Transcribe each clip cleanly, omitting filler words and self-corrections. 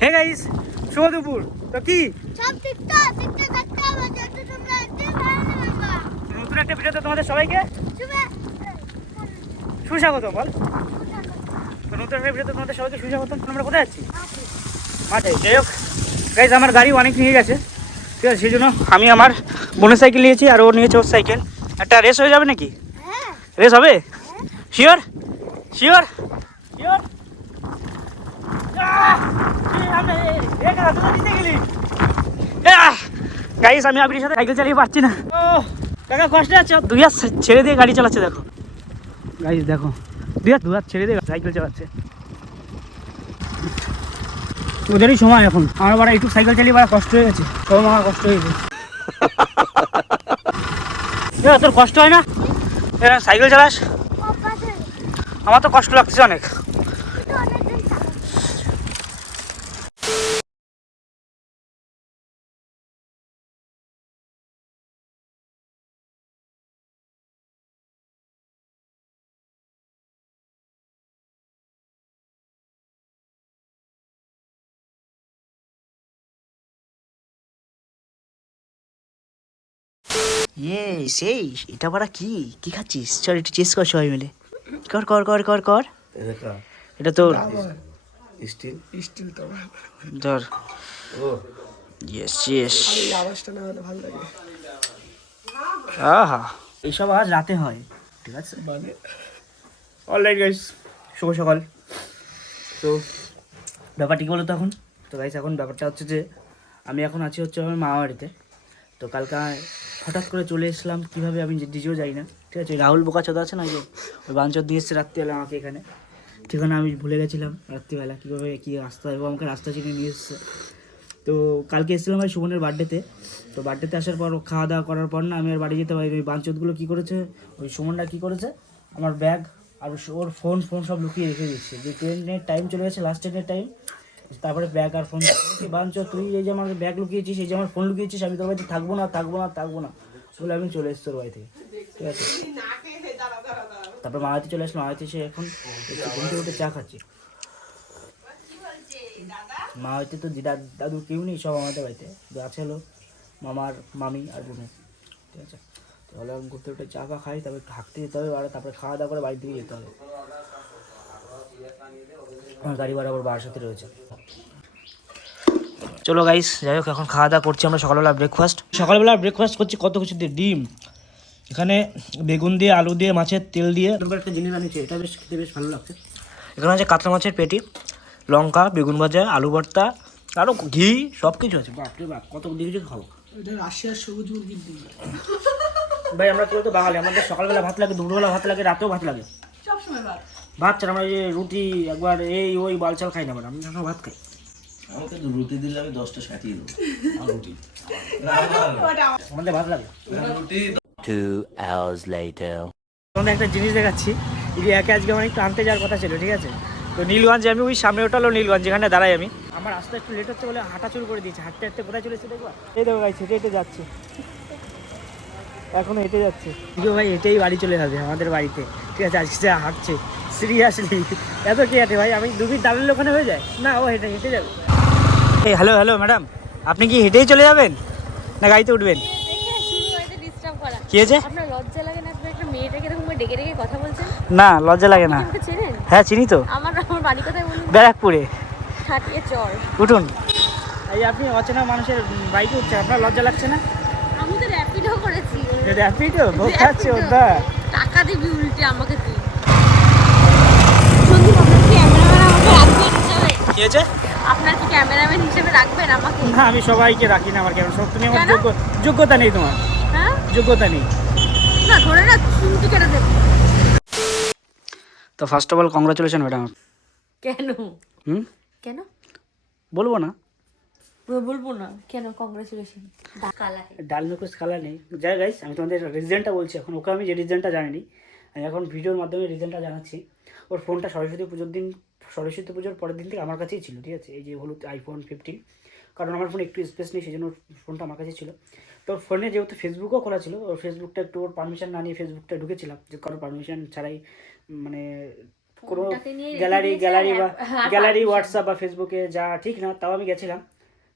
Hey guys, শুভ দুপুর। তো কি সব ঠিকঠাক থাকতে হবে যাতে তোমরা একটু ভালো লাগবে। নতুন একটা ভিডিওতে তোমাদের সবাইকে শুভে সুস্বাগত বল। তো নতুন একটা ভিডিওতে তোমাদের সবাইকে সুস্বাগত। আমরা কোথায় যাচ্ছি? মাঠে। যাই হোক গাইস, আমার গাড়ি অনেক নিয়ে গেছে, ঠিক আছে, সেই জন্য আমি আমার বোনের সাইকেল নিয়েছি আর ও নিয়েছে ওর সাইকেল। একটা রেস হয়ে যাবে নাকি? হ্যাঁ রেস হবে? Sure sure sure. গাইস, আমি আবির সাথে সাইকেল চালিয়ে পারছি না। ও কাকা কষ্ট আছে। দুই হাত ছেড়ে দিয়ে গাড়ি চালাচ্ছে, দেখো গাইস, দেখো দু হাত ছেড়ে দিয়ে সাইকেল চালাচ্ছে। ওদেরই সময় এখন। আমার বাড়া একটু সাইকেল চালিয়ে বাড়া কষ্ট হয়ে গেছে। সব আমার কষ্ট হয়েছে। তোর কষ্ট হয় না সাইকেল চালাস? অভ্যাসে আমার তো কষ্ট লাগছে অনেক। তো অনেকদিন চালাবো। ইয়ে সেই এটা বারা কি কি খাচ্ছিস? চল একটু চেস কর সবাই মিলে। কর কর কর কর কর। এটা তোর স্টিল তো ধর। ও ইয়েস ইয়েস। এই আওয়াজটা না হলে ভালো লাগে আহা, এইসব আজ রাতে হয়, ঠিক আছে। মানে অলরাইট গাইস, শুভ সকাল। তো ব্যাপারটা কী বলো তো এখন? তো গাইস, এখন ব্যাপারটা হচ্ছে যে আমি এখন আছি হচ্ছে আমার মামা বাড়িতে। তো কালকে হঠাৎ করে চলে এসলাম, কীভাবে আমি নিজেও যাই না, ঠিক আছে। রাহুল বোকাচোদা আছে না, যে ওই বাঞ্চদ দিয়ে এসছে রাত্রিবেলা আমাকে এখানে। ঠিকানা আমি ভুলে গেছিলাম রাত্রিবেলা, কীভাবে কী রাস্তা, এবং আমাকে রাস্তা চিনে নিয়ে এসছে। তো কালকে এসেছিলাম ভাই সুমনের বার্থডেতে। তো বার্থডেতে আসার পর খাওয়া দাওয়া করার পর না আমি আর বাড়ি যেতে পারি। ওই বাঞ্চতগুলো কী করেছে, ওই সুমনটা কী করেছে, আমার ব্যাগ আর ওর ফোন সব লুকিয়ে রেখে দিচ্ছে। যে ট্রেনের টাইম চলে গেছে, লাস্ট ট্রেনের টাইম, তারপরে ব্যাগ আর ফোন। বাঞ্চ, তুই এই যে আমার ব্যাগ লুকিয়েছিস, এই যে আমার ফোন লুকিয়েছিস, আমি তোর বাড়িতে থাকবো না বলে আমি চলে এসেছি তোর বাড়ি থেকে, ঠিক আছে। তারপর মামাতে চলে আসলাম। মামাতে এসে এখন ঘুম থেকে উঠে চা খাচ্ছি। মা হইতে তো দিদা দাদু কেউ নেই, সব আমাদের বাড়িতে আছে হলো মামার মামি আর বোনের, ঠিক আছে। তাহলে আমি ঘুরতে উঠে চা খাই, তারপরে হাঁকতে যেতে হবে, আর তারপরে খাওয়া দাওয়া করে বাড়ির দিকে যেতে হবে। আমার গাড়ি ভাড়া আবার বারাসাতে রয়েছে। চলো গাইস, যাই হোক, এখন খাওয়া দাওয়া করছি আমরা। সকালবেলা ব্রেকফাস্ট করছি কত কিছু দিয়ে। ডিম, এখানে বেগুন দিয়ে, আলু দিয়ে, মাছের তেল দিয়ে একটা জিনিস আনিয়েছি, এটা বেশ খেতে বেশ ভালো লাগছে। এখানে আছে কাতলা মাছের পেটি, লঙ্কা, বেগুন ভাজা, আলু ভর্তা, আরও ঘি, সব কিছু আছে। বাপরে বাপ, কত কিছু খাবো। এটা রাশিয়ার সবুজ মুরগির ডিম। ভাই আমরা কেউ তো বাঙালি, আমাদের সকালবেলা ভাত লাগে, দুপুরবেলা ভাত লাগে, রাতেও ভাত লাগে, সবসময় ভাত ছাড়া আমরা যে রুটি একবার এই ওই বালচাল খাই না। আমরা আমরা ভাত খাই। আমাকে তো রুটি দিলে আমি 10টা সাটিয়ে দেবো। আর রুটি আমাদের ভাত লাগে। রুটি 2 hours later. তোমাদের একটা জিনিস দেখাচ্ছি, এই একে আজকে আমার একটু আনতে যাওয়ার কথা ছিল, ঠিক আছে। তো নীলগঞ্জে আমি, ওই সামনে ওটা হলো নীলগঞ্জ, যেখানে দাঁড়াই আমি। আমার রাস্তা একটু লেট হচ্ছে বলে হাঁটা শুরু করে দিয়েছে। হাঁটতে হাঁটতে কোথায় চলেছে দেখবা, এই দেখো ভাই, হেঁটে যাচ্ছে, এখনো হেঁটে যাচ্ছে। কিন্তু ভাই হেঁটেই বাড়ি চলে যাবে আমাদের বাড়িতে, ঠিক আছে। আজকে হাঁটছে সিরিয়াসলি, এত কি হাঁটে ভাই? আমি 2 মিনিট দাঁড়ালে ওখানে হয়ে যায় না, ও হেঁটে যাবে। এই হ্যালো ম্যাডাম, আপনি কি হেঁটেই চলে যাবেন না গাড়িতে উঠবেন? কি হয়েছে? আপনার লজ্জা লাগে না? আপনি একটা মেয়েটাকে এরকম করে ডেকে কথা বলছেন। না, লজ্জা লাগে না। আপনি চেনেন? হ্যাঁ চিনি তো। আমার বাড়ি কোথায় বলুন? ব্যারাকপুরে। খাটিয়ে চর। উঠুন। এই আপনি অচেনা মানুষের বাইকে উঠছে, আপনার লজ্জা লাগছে না? আমি তো র্যাপিডো করেছি। র্যাপিডো ভোগ খাচ্ছে ওটা। টাকা দিবি উল্টে আমাকে তুই। সন্দীপ, আপনার কি ক্যামেরাম্যান আমাকে রাখবেন হিসাবে? কি হয়েছে? আপনার কি ক্যামেরাম্যান হিসেবে রাখবেন আমাকে? না, আমি সবাইকে রাখি না আমার ক্যামেরা। সব তুমি আমার কেন? যোগ্যতা নেই তোমার, হ্যাঁ যোগ্যতা নেই। না, ধরে না চুমটি কেটে দেবো। তো first of all congratulation madam. কেন? হুম, কেন বলবো না। বলবো না কেন? কংগ্রেচুলেশন। ডাল মেকুস কালা নেই। যাই গাইস, আমি তোমাদের রিজনটা বলছি এখন। ওকে আমি যে রিজনটা জানিনি, আমি এখন ভিডিওর মাধ্যমে রিজনটা জানাচ্ছি। ওর ফোনটা সরস্বতী পুজোর পরের দিন থেকে আমার কাছেই ছিল, ঠিক আছে। এই যে হলুদ iPhone 15, কারণ আমার ফোনে একটু স্পেস নেই, সেই জন্য ফোনটা আমার কাছে ছিল। তো ওর ফোনে যেহেতু ফেসবুকও খোলা ছিল, ওর ফেসবুকটা একটু ওর পারমিশন না নিয়ে ফেসবুকটা ঢুকেছিলাম, যে কারোর পারমিশন ছাড়াই, মানে কোনো ফোনটাকে নিয়ে রেখে গ্যালারি দিয়েছে, গ্যালারি বা হ্যাঁ, গ্যালারি permission। হোয়াটসঅ্যাপ বা ফেসবুকে যা ঠিক না, তাও আমি গেছিলাম,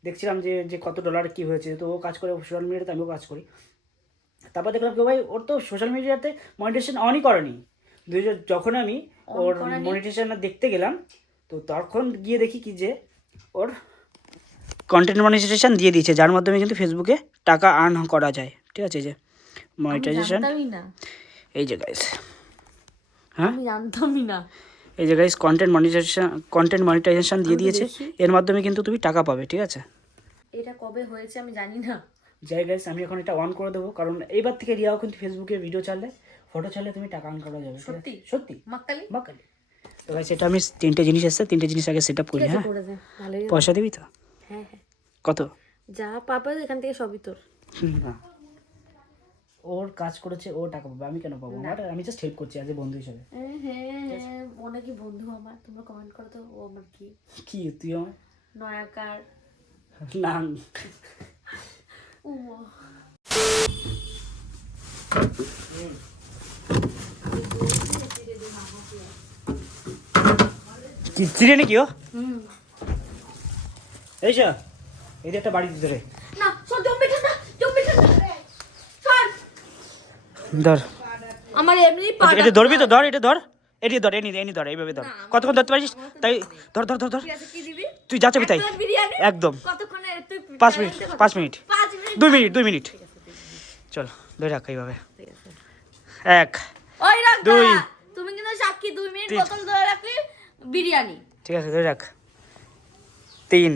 দেখছিলাম যে যে কত ডলার কী হয়েছে। তো ও কাজ করে সোশ্যাল মিডিয়াতে, আমিও কাজ করি। তারপর দেখলাম কি ভাই, ওর তো সোশ্যাল মিডিয়াতে মনিটাইজেশন অনই করেনি। যখন আমি ওর মনিটাইজেশন দেখতে গেলাম, তো তখন গিয়ে দেখি কি যে ওর কন্টেন্ট মনিটাইজেশন দিয়ে দিয়েছে, যার মাধ্যমে কিন্তু ফেসবুকে টাকা আর্ন করা যায়। ঠিক আছে, এই যে মনিটাইজেশন, জানতামই না, এই যে গাইস, হ্যাঁ আমি জানতামই না। এই যে গাইস কন্টেন্ট মনিটাইজেশন দিয়ে দিয়েছে, এর মাধ্যমে কিন্তু তুমি টাকা পাবে। ঠিক আছে, এটা কবে হয়েছে আমি জানি না। যাই গাইস, আমি এখন এটা অন করে দেবো, কারণ এইবার থেকে রিয়াও কিন্তু ফেসবুকে ভিডিও ছাড়লে, ফটো ছাড়লে তুমি টাকা আর্ন করা যাবে। ঠিক আছে? সত্যি? সত্যি মাক্কালি বাকালি। তো গাইস, এটা আমি 3টে জিনিস এসছে, 3টে জিনিস আগে সেট আপ করি। হ্যাঁ, করে দে, ভালোই হবে। পয়সা দিবি তো? হ্যাঁ হ্যাঁ, কত? যা পাবে এখান থেকে সবই তোর। না, ওর কাজ করেছে, ও টাকা পাবে, আমি কেন পাবো? আমি জাস্ট হেল্প করছি অ্যাজ এ বন্ধু হিসেবে। হ্যাঁ হ্যাঁ, ও নাকি বন্ধু আমার, তোমরা কমেন্ট করো তো ও আমার কি কি তুই আমার নয়াকার। না, ও কি চিড়ে নাকি ও? হুম, এই যে এই যে একটা বাড়ির ভিতরে না সর, জম্বি ঠান্ডা, জম্বি ঠান্ডা, সর। ধর, আমার এমনি এটা ধরবি তো? ধর, এটা ধর, এটি ধর, এনি ধর, এইভাবে ধর। কতক্ষণ ধরতে পারিস? তাই ধর ধর ধর ধর, কি দিবি? তুই যা চাবি তাই। একটা বিরিয়ানি একদম কতক্ষণে তুই 5 মিনিট, 5 মিনিট, 5 মিনিট, 2 মিনিট। চল, ধরে রাখ এইভাবে। 1, ওই রাখ দুই, দাঁড়া। তুমি কিন্তু সাক্ষী 2 মিনিট বোতল ধরে রাখলি বিরিয়ানি। ঠিক আছে, ধরে রাখ। 3,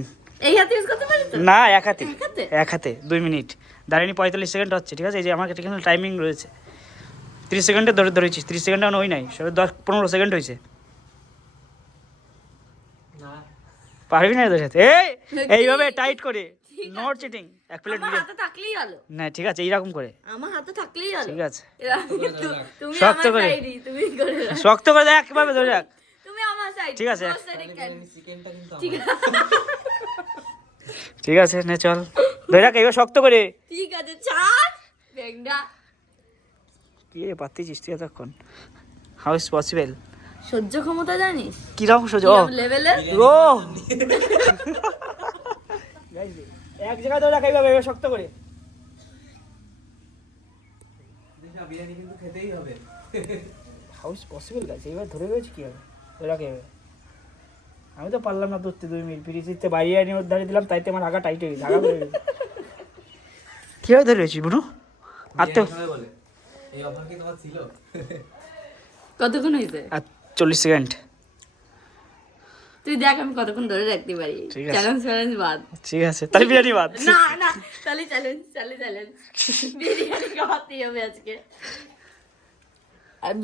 এই হাতে ইউজ করতে পারি তো? না, এক হাতে, এক হাতে? এক হাতে 2 মিনিট দাঁড়ানি 45 সেকেন্ড হচ্ছে। ঠিক আছে, এই যে আমার কাছে কিন্তু টাইমিং রয়েছে, 30 সেকেন্ডে ধরেছিস, 30 সেকেন্ড এখন ওই নাই, সবে 10-15 সেকেন্ড হয়েছে। পারবি না ধরে? এইভাবে টাইট করে, নট চিটিং। এক প্লেট আমার হাতে থাকলেই ভালো, না, ঠিক আছে, এইরকম করে, আমার হাতে থাকলেই ভালো। ঠিক আছে, এরকম কিন্তু তুমি শক্ত আমার করে। সাইডই, তুমি করে রাখ। শক্ত করে দেখ, একভাবে ধরে রাখ। তুমি আমার সাইড, ঠিক আছে। তোমার সাইডে কেন? ঠিক আছে, ঠিক আছে, নে চল, ধরে রাখ এইবার শক্ত করে। ঠিক আছে, ছাড় বেংডা। কি রে পাচ্ছিস তুই এতক্ষণ? How is possible? সহ্য ক্ষমতা জানিস কিরকম সোজা? ও লেভেলের? ও এক জায়গায় ধরে রাখ এইভাবে, এবার শক্ত করে। বিরিয়ানি কিন্তু খেতেই হবে। How is possible guys? এইবার ধরে রয়েছে কি হবে? ধরে রাখ এইভাবে। আমি তো পারলাম না ধরতে 2 মিনিট, পিরিচিতে বাইরে আনি ওর ধারে দিলাম, তাইতে আমার আগা টাইট হয়ে গেছে, আগা ধরে গেছে। কীভাবে ধরে রয়েছিস বুনু? আর তো বলে এই অফার কি তোমার ছিল? কতক্ষণ হয়েছে? আর 40 সেকেন্ড। তুই দেখ আমি কতক্ষণ ধরে রাখতে পারি। ঠিক আছে। চ্যালেঞ্জ বাদ। ঠিক আছে, তাহলে বিরিয়ানি বাদ। না না, তাহলে চ্যালেঞ্জ বিরিয়ানি খাওয়াতেই হবে আজকে। আর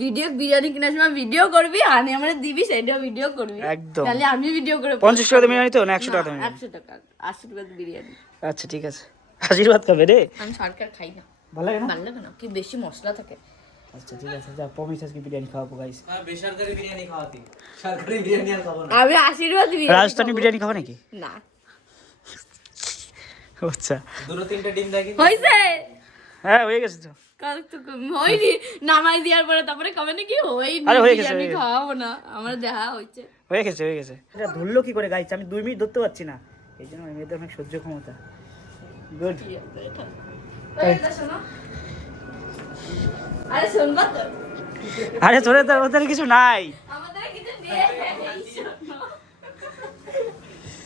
বিরিয়ানি কেনার সময় ভিডিও করবি, আনি আমার দিবি, সেটাও ভিডিও করবি। একদম। তাহলে আমি ভিডিও করে 50 টাকা বিরিয়ানি তো না 100 টাকা দামের? 100 টাকা, 80 টাকা বিরিয়ানি। আচ্ছা ঠিক আছে, আশীর্বাদ খাবে রে। আমি সরকার খাই না, ভালো লাগে না? ভালো লাগে না, কি বেশি মশলা থাকে। আচ্ছা ঠিক আছে, যা প্রমিস আজকে বিরিয়ানি খাওয়াবো গাইস। হ্যাঁ, বেসরকারি বিরিয়ানি খাওয়াতি, সরকারি বিরিয়ানি আর খাবো না। আমি আশীর্বাদ রাজস্থানি বিরিয়ানি খাবো নাকি? না, আচ্ছা, 2-3টা ডিম দেখি। হইছে হ্যাঁ হয়ে গেছে তো। হয়নি, নামাই দেওয়ার পরে তারপরে কবে নাকি হয়নি, আরে হয়ে গেছে, আমি হয়ে গেছে। খাওয়াবো না, আমার দেখা হয়েছে। হয়ে গেছে, হয়ে গেছে। এটা ধরলো কি করে গাইস? আমি 2 মিনিট ধরতে পারছি না, এই জন্য মেয়েদের অনেক সহ্য ক্ষমতা। গুড। আরে শুনবা তো, আরে তোরে তো ওদের কিছু নাই। আমাদের কিছু নেই।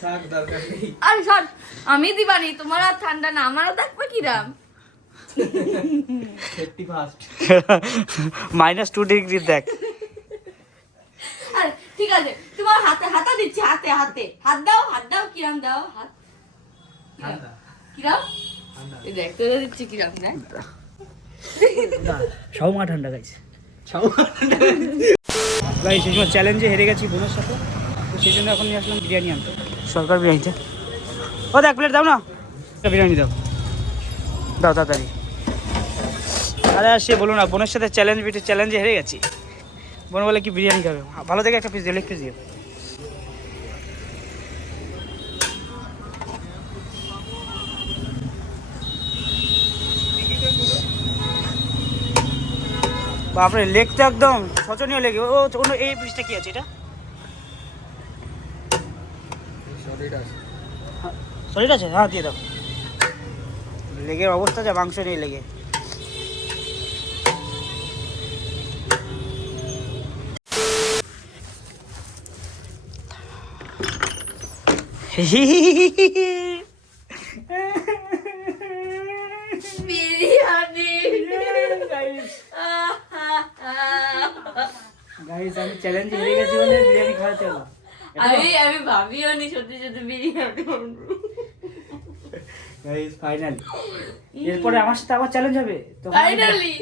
থাক, দরকার নেই। আরে সর, আমি দিবানি, তোমার আর ঠান্ডা না, আমারও দেখবে কিরাম। Safety first. -2 ডিগ্রি দেখ। আরে ঠিক আছে, তোমার হাতা দিচ্ছি, হাতে হাত দাও, কিরাম দাও, হাত ঠান্ডা কিরাম, এই দেখ তো দিচ্ছি কিরাম, দেখ না, সবমা ঠান্ডা গাইস। গাইস এই সময় চ্যালেঞ্জে হেরে গেছি বোনের সাথে, তো সেই জন্য এখন নিয়ে আসলাম বিরিয়ানি আনতে। সরকার বিরিয়ানিতে ও 1 প্লেট দাও না, একটা বিরিয়ানি দাও, দাও তাড়াতাড়ি। আরে আর সে বলো না, বোনের সাথে চ্যালেঞ্জে হেরে গেছি। বোন বলে কি বিরিয়ানি খাবে, ভালো থেকে একটা পিস দিও, লেগ পিস দিও। বাপরে লেগ তো একদম শোচনীয় লেগে। ও অন্য এই পিসটা কি আছে এটা? সলিড আছে, হ্যাঁ দিয়ে দাও। লেগের অবস্থা যা, মাংস নেই লেগে। বিরিয়ানি গাইস আমি চ্যালেঞ্জ হেরে গেছি বলে বিরিয়ানি খাওয়াতে হলো। আমি ভাবিও নি সত্যি সত্যি বিরিয়ানি করবো। গাইস ফাইনালি এরপরে আমার সাথে আবার চ্যালেঞ্জ হবে তো। ফাইনালি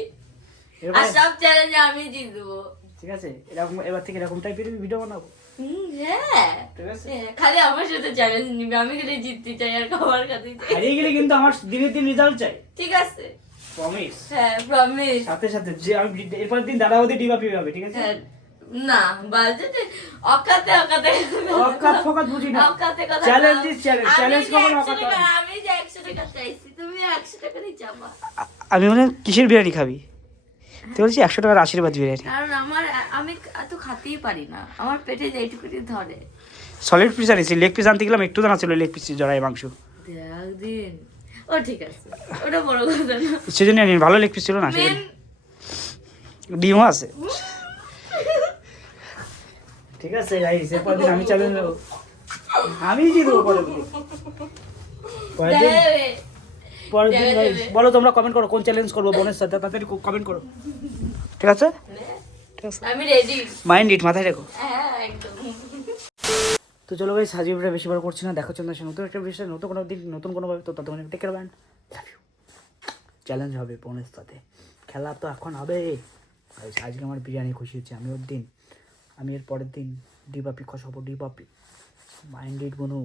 আর সব চ্যালেঞ্জে আমি জিতবো। ঠিক আছে, এরকম এবার থেকে এরকম টাইপের ভিডিও বানাবো। হ্যাঁ ঠিক আছে, খালি আমার সাথে চ্যালেঞ্জ নিবে, আমি খালি জিততে চাই আর খাবার খেতে চাই। হারিয়ে গেলে কিন্তু আমার দিনের দিন রেজাল্ট চাই। ঠিক আছে, প্রমিস। হ্যাঁ প্রমিস। সাথে সাথে যে আমি এরপর দিন দাদা ওদের ডিবা পিবে হবে। ঠিক আছে, হ্যাঁ না বাজেতে অকাতে অকাত ফকাত বুঝি না। অকাতে কথা চ্যালেঞ্জ ইজ চ্যালেঞ্জ, চ্যালেঞ্জ কখনো অকাত হয় না। আমি যে 100 টাকা চাইছি তুমি 100 টাকা দিয়ে চাপা। আমি মানে কিসের বিরিয়ানি খাবি? তুই বলছি 100 টাকার আশীর্বাদ বিরিয়ানি। কারণ আমি এত খাতেই পারি না, আমার পেটে যেটুকুনি ধরে। সলিড পিস আনিছি, লেগ পিস আনতে গেলাম একটু দানা ছিল লেগ পিস জড়াই মাংস। একদিন ও ঠিক আছে, ওটা বড় কথা না। সেজন্য আনি, ভালো লেগ পিস ছিল না, মেন ডিমও আছে। ঠিক আছে গাইস, এরপর দিন আমি চ্যালেঞ্জ নেব, আমি জিতবো পরের দিন। পরের দিন দেবে পরের দিন দেবে, guys, দেবে। বলো তোমরা কমেন্ট করো কোন চ্যালেঞ্জ করবো বোনের সাথে, তাড়াতাড়ি কমেন্ট করো। ঠিক আছে, ঠিক আছে, আমি রেডি। মাইন্ড ইট, মাথায় রেখো। হ্যাঁ একদম। তো চলো গাইস, সাজিবটা বেশি বার করছি না, দেখো চন্দ্র নতুন একটা বিষয়, নতুন কোনো দিন নতুন কোনোভাবে। তো ততক্ষণ take care, love you. Challenge হবে বোনের সাথে, খেলা তো এখন হবে। Guys, আজকে আমার বিরিয়ানি খুশি হচ্ছে, আমি ওর দিন, আমি এর পরের দিন ডিবাপি খসাবো, ডিবাপি মাইন্ড ইট বনু।